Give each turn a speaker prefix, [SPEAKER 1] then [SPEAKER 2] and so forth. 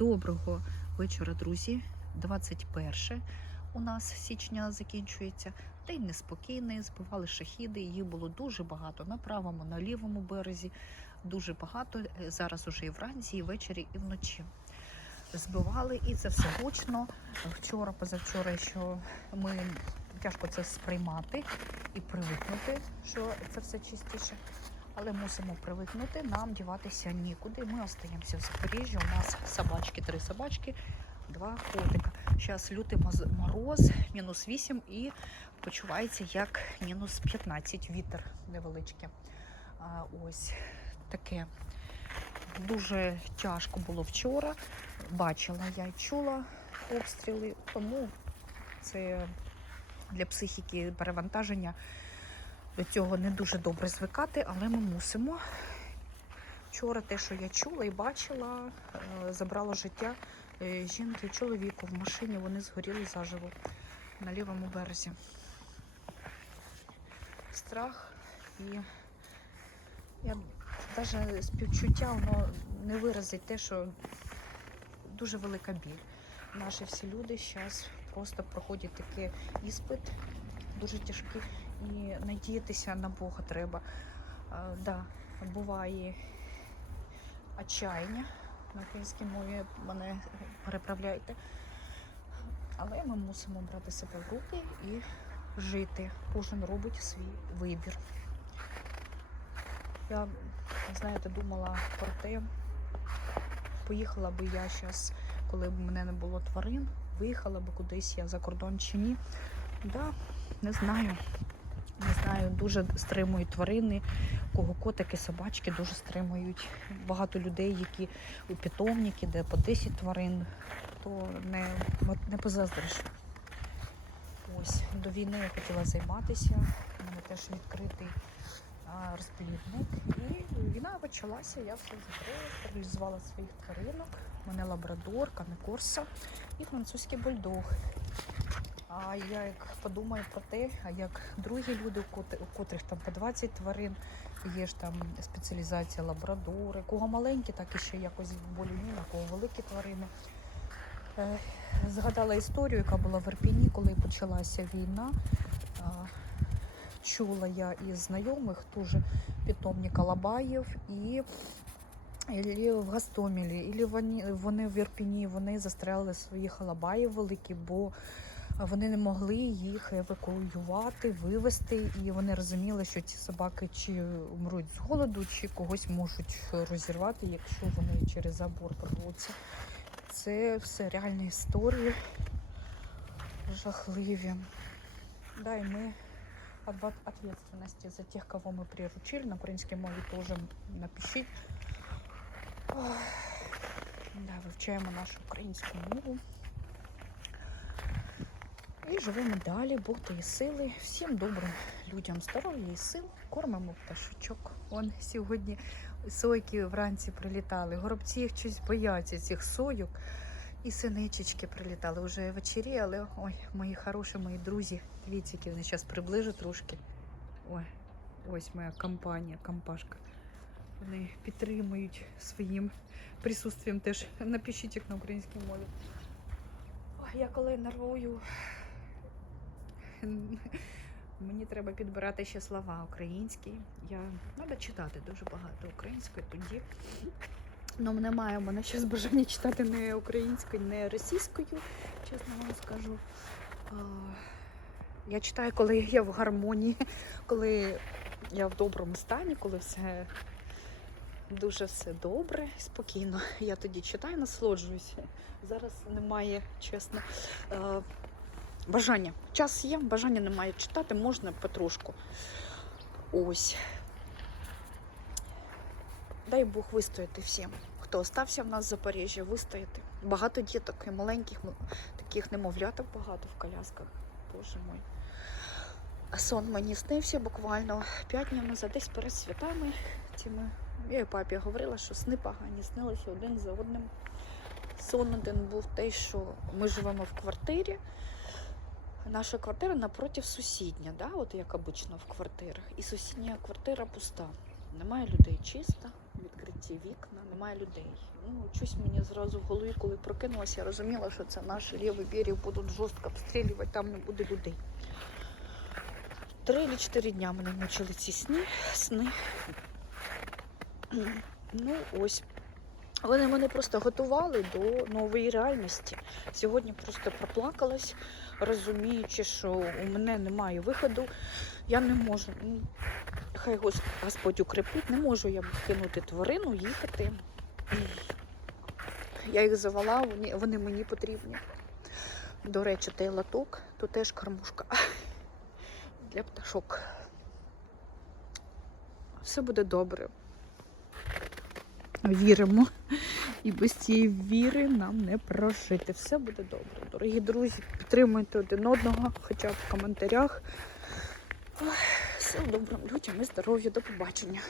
[SPEAKER 1] Доброго вечора, друзі. 21 у нас січня закінчується. День неспокійний, збивали шахіди. Їх було дуже багато на правому, на лівому березі. Дуже багато. Е, Зараз уже і вранці, і ввечері, і вночі. Збивали, і це все гучно. Вчора, позавчора, що ми тяжко це сприймати і привикнути, що це все чистіше. Але мусимо привикнути, нам діватися нікуди. Ми остаємося в Запоріжжі. У нас собачки, три собачки, два котика. Зараз лютий мороз, мінус 8 і почувається як мінус 15 вітер невеличкий. Ось таке. Дуже тяжко було вчора. Бачила я й чула обстріли, тому це для психіки перевантаження до цього не дуже добре звикати, але ми мусимо. Вчора те, що я чула і бачила, е, забрало життя е, жінки і чоловіку в машині. Вони згоріли заживо на лівому березі. Страх і я навіть співчуття воно не виразить те, що дуже велика біль. Наші всі люди зараз просто проходять такий іспит, дуже тяжкий і надіятися на Бога треба. А, да, буває отчаяння на українській мові, мене переправляйте. Але ми мусимо брати себе в руки і жити. Кожен робить свій вибір. Я, знаєте, думала про те, поїхала би я зараз, коли б мене не було тварин, виїхала би кудись я за кордон чи ні. Да, не знаю. Не знаю, дуже стримують тварини, кого котики, собачки дуже стримують. Багато людей, які у питомники, де по 10 тварин, то не, не позаздриш. Ось до війни я хотіла займатися. У мене теж відкритий розплідник. І війна почалася, я все закрила, стерилізувала своїх тваринок. У мене лабрадор, канекорса і французький бульдог. А я як подумаю про те, а як другі люди, у котрих там по 20 тварин, є ж там спеціалізація лабрадори, кого маленькі, так і ще якось болі у кого великі тварини. Е, Згадала історію, яка була в Ірпіні, коли почалася війна. Чула я із знайомих дуже питомник Алабаїв і Ілі в Гастомілі, і вони в Ірпіні, вони застрелили своїх алабаїв великі, бо вони не могли їх евакуювати, вивезти, і вони розуміли, що ці собаки чи умруть з голоду, чи когось можуть розірвати, якщо вони через забор прорвуться. Це все реальні історії, жахливі. Да, і ми от ответственности за тех, кого мы приручили, на українській мові теж напишіть. Да, вивчаємо нашу українську мову. І живемо далі, Бог дає сили. Всім добрим людям здоров'я і сил. Кормимо пташечок. Он сьогодні сойки вранці прилітали. Горобці їх щось бояться цих сойок. І синичечки прилітали. Уже вечері, але ой, мої хороші, мої друзі. Дивіться, які вони зараз приближу трошки. Ой, ось моя компанія, компашка. Вони підтримують своїм присутствием теж. Напишіть як на українській мові. Я коли нервую, мені треба підбирати ще слова українські. Я треба читати дуже багато української тоді. Ну, немає у мене зараз бажання читати не українською, не російською, чесно вам скажу. Я читаю, коли я в гармонії, коли я в доброму стані, коли все дуже все добре, спокійно. Я тоді читаю, насолоджуюся. Зараз немає, чесно. Бажання. Час є, бажання немає читати, можна потрошку. Ось. Дай Бог вистояти всім, хто остався в нас в Запоріжжі, вистояти. Багато діток і маленьких, таких немовляток багато в колясках. Боже мой. Сон мені снився буквально п'ять днів назад, десь перед святами. Цими. Я і папі говорила, що сни погані снилися один за одним. Сон один був те, що ми живемо в квартирі. Наша квартира напротив сусідня, да? от як обично в квартирах. І сусідня квартира пуста. Немає людей чиста, відкриті вікна, немає людей. Ну, щось мені зразу в голові, коли прокинулася, я розуміла, що це наш лівий берег будуть жорстко обстрілювати, там не буде людей. Три чи чотири дня мене мучили ці сни. сни. Ну, ось. Вони мене просто готували до нової реальності. Сьогодні просто проплакалась, розуміючи, що у мене немає виходу. Я не можу. ну, Хай Господь укріпить, не можу я кинути тварину, їхати. Я їх завела, вони, вони мені потрібні. До речі, той латок, то теж кормушка для пташок. Все буде добре. Віримо. І без цієї віри нам не прожити. Все буде добре. Дорогі друзі, підтримуйте один одного, хоча б в коментарях. Ой, Сил добрим людям і здоров'я. До побачення.